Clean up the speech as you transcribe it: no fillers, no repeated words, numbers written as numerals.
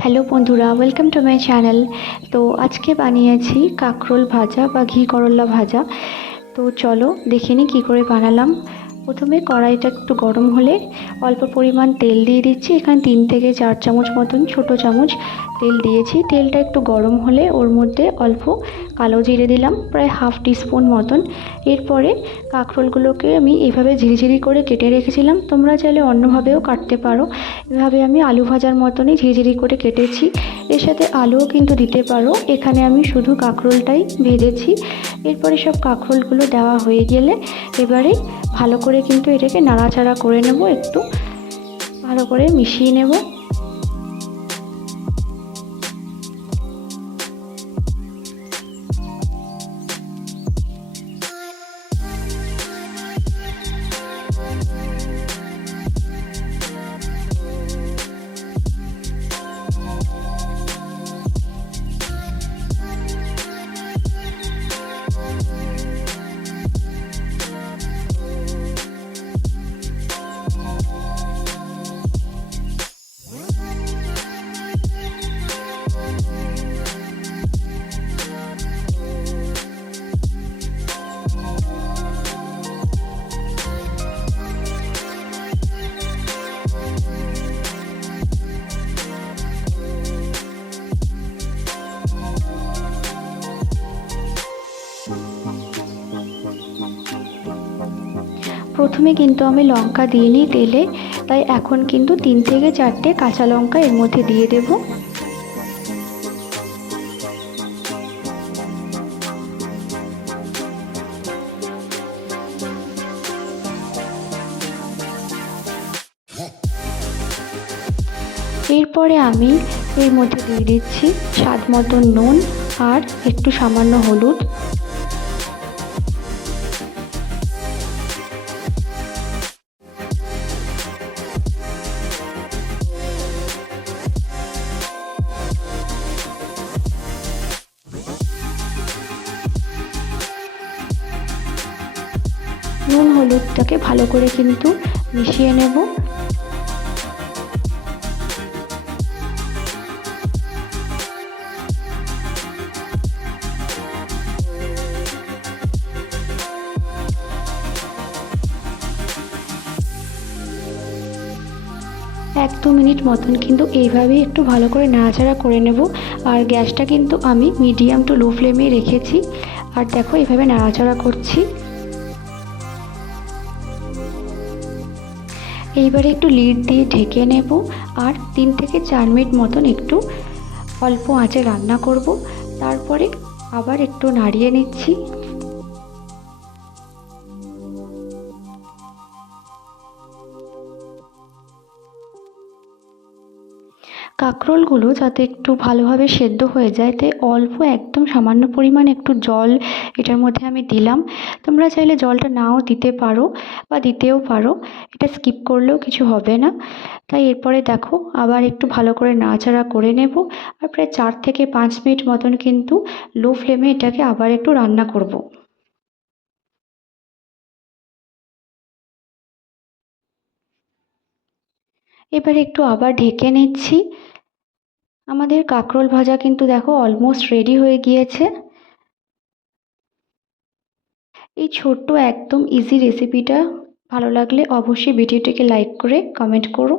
Hello বন্ধুরা, welcome to my channel. তো আজকে বানিয়েছি কাঁকরোল ভাজা বা ঘি করল্লা ভাজা। তো চলো দেখে নিই কী করে বানালাম। প্রথমে কড়াইটা একটু গরম হলে অল্প পরিমাণ তেল দিয়ে দিচ্ছি। এখানে 3 থেকে 4 চামচ মতন ছোটো চামচ তেল দিয়েছি। তেলটা একটু গরম হলে ওর মধ্যে অল্প কালো জিরে দিলাম, প্রায় হাফ টিস্পুন মতন। এরপরে কাঁকরোলগুলোকে আমি এইভাবে ঝিরিঝিরি করে কেটে রেখেছিলাম। তোমরা চাইলে অন্যভাবেও কাটতে পারো। এভাবে আমি আলু ভাজার মতনই ঝিরিঝিরি করে কেটেছি। এর সাথে আলুও কিন্তু দিতে পারো। এখানে আমি শুধু কাঁকরোলটাই ভেজেছি। এরপরে সব কাঁকরোলগুলো দেওয়া হয়ে গেলে এবারে ভালো করে কিন্তু এটাকে নাড়াচাড়া করে নেব, একটু ভালো করে মিশিয়ে নেব। প্রথমে কিন্তু আমি লঙ্কা দিইনি তেলে, তাই এখন কিন্তু 3 থেকে 4টে কাঁচা লঙ্কা এর মধ্যে দিয়ে দেব। এরপরে আমি এর মধ্যে দিয়ে দিচ্ছি স্বাদ মতো নুন আর একটু সামান্য হলুদ। নুন হলুদটাকে ভালো করে কিন্তু মিশিয়ে নেব। এক দু মিনিট মতন কিন্তু এইভাবেই একটু ভালো করে নাড়াচাড়া করে নেব। আর গ্যাসটা কিন্তু আমি মিডিয়াম টু লো ফ্লেমে রেখেছি। আর দেখো এইভাবে নাড়াচাড়া করছি। এইবারে একটু লিড দিয়ে ঢেকে নেব আর 3 থেকে 4 মিনিট মতন একটু অল্প আঁচে রান্না করব। তারপরে আবার একটু নাড়িয়ে নিচ্ছি। কাঁকরোলগুলো যাতে একটু ভালোভাবে সেদ্ধ হয়ে যায়, তাই অল্প একদম সামান্য পরিমাণ একটু জল এটার মধ্যে আমি দিলাম। তোমরা চাইলে জলটা নাও দিতে পারো বা দিতেও পারো, এটা স্কিপ করলেও কিছু হবে না। তাই এরপরে দেখো আবার একটু ভালো করে নাড়াচাড়া করে নেব। আর প্রায় 4 থেকে 5 মিনিট মতন কিন্তু লো ফ্লেমে এটাকে আবার একটু রান্না করব। এবার একটু আবার ঢেকে নিচ্ছি। আমাদের কাঁকরোল ভাজা কিন্তু দেখো অলমোস্ট রেডি হয়ে গিয়েছে। এই ছোট্ট একদম ইজি রেসিপিটা ভালো লাগলে অবশ্যই ভিডিওটিকে লাইক করে কমেন্ট করো।